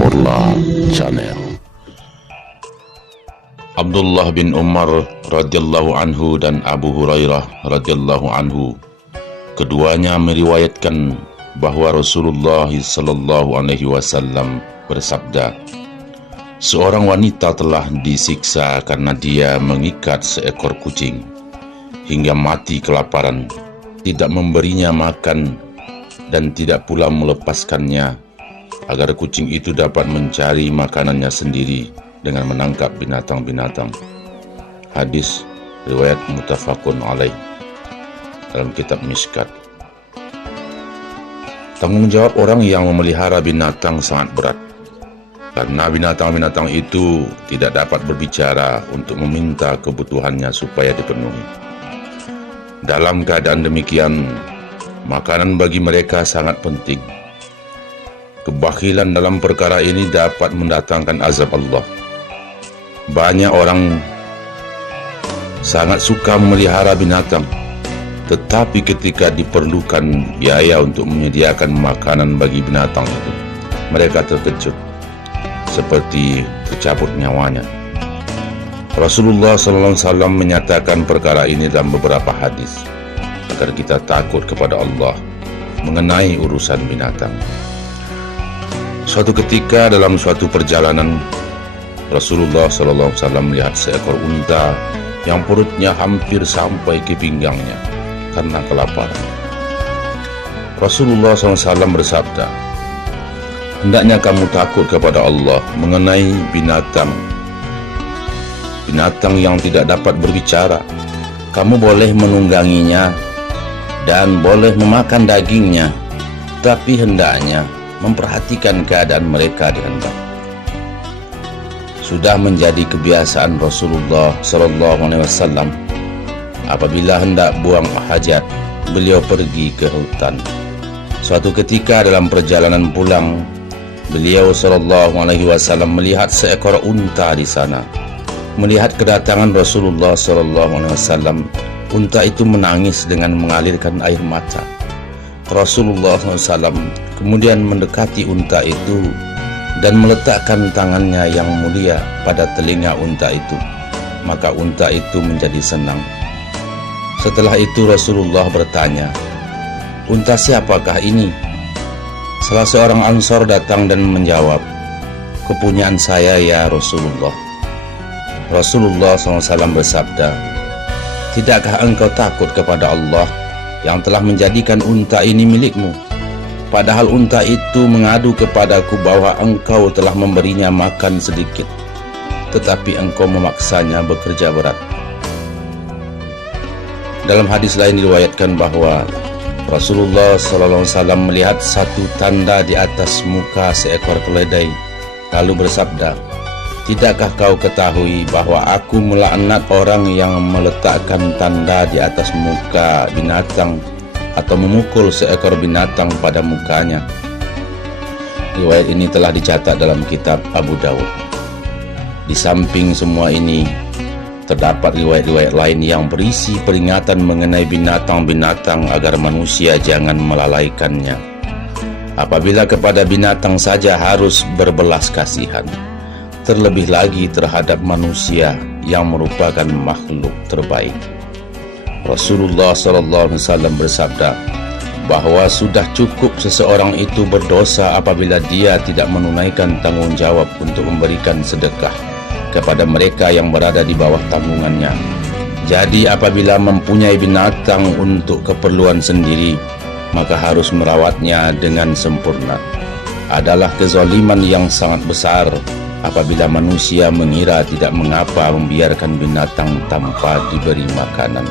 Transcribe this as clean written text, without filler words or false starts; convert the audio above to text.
Porla Channel. Abdullah bin Umar radhiyallahu anhu dan Abu Hurairah radhiyallahu anhu, keduanya meriwayatkan bahwa Rasulullah sallallahu alaihi wasallam bersabda, seorang wanita telah disiksa karena dia mengikat seekor kucing hingga mati kelaparan, tidak memberinya makan dan tidak pula melepaskannya agar kucing itu dapat mencari makanannya sendiri dengan menangkap binatang-binatang. Hadis riwayat muttafaqun alaih dalam kitab Mishkat. Tanggung jawab orang yang memelihara binatang sangat berat, karena binatang-binatang itu tidak dapat berbicara untuk meminta kebutuhannya supaya dipenuhi. Dalam keadaan demikian, makanan bagi mereka sangat penting. Kebakhilan dalam perkara ini dapat mendatangkan azab Allah. Banyak orang sangat suka memelihara binatang, tetapi ketika diperlukan biaya untuk menyediakan makanan bagi binatang itu, mereka terkejut, seperti tercabut nyawanya. Rasulullah SAW menyatakan perkara ini dalam beberapa hadis, agar kita takut kepada Allah mengenai urusan binatang. Suatu ketika dalam suatu perjalanan, Rasulullah SAW melihat seekor unta yang perutnya hampir sampai ke pinggangnya karena kelaparan. Rasulullah SAW bersabda, hendaknya kamu takut kepada Allah mengenai binatang yang tidak dapat berbicara. Kamu boleh menungganginya dan boleh memakan dagingnya, tapi hendaknya memperhatikan keadaan mereka dengan baik. Sudah menjadi kebiasaan Rasulullah SAW, apabila hendak buang hajat, beliau pergi ke hutan. Suatu ketika dalam perjalanan pulang, beliau SAW melihat seekor unta di sana. Melihat kedatangan Rasulullah SAW, unta itu menangis dengan mengalirkan air mata. Rasulullah SAW kemudian mendekati unta itu dan meletakkan tangannya yang mulia pada telinga unta itu. Maka unta itu menjadi senang. Setelah itu Rasulullah bertanya, unta siapakah ini? Salah seorang Ansor datang dan menjawab, kepunyaan saya ya Rasulullah. Rasulullah SAW bersabda, tidakkah engkau takut kepada Allah yang telah menjadikan unta ini milikmu? Padahal unta itu mengadu kepadaku bahwa engkau telah memberinya makan sedikit, tetapi engkau memaksanya bekerja berat. Dalam hadis lain diriwayatkan bahwa Rasulullah SAW melihat satu tanda di atas muka seekor keledai, lalu bersabda, tidakkah kau ketahui bahwa aku melaknat orang yang meletakkan tanda di atas muka binatang atau memukul seekor binatang pada mukanya? Riwayat ini telah dicatat dalam kitab Abu Dawud. Di samping semua ini, terdapat riwayat-riwayat lain yang berisi peringatan mengenai binatang-binatang agar manusia jangan melalaikannya. Apabila kepada binatang saja harus berbelas kasihan, terlebih lagi terhadap manusia yang merupakan makhluk terbaik. Rasulullah SAW bersabda bahwa sudah cukup seseorang itu berdosa apabila dia tidak menunaikan tanggung jawab untuk memberikan sedekah kepada mereka yang berada di bawah tanggungannya. Jadi apabila mempunyai binatang untuk keperluan sendiri, maka harus merawatnya dengan sempurna. Adalah kezaliman yang sangat besar apabila manusia mengira tidak mengapa membiarkan binatang tanpa diberi makanan.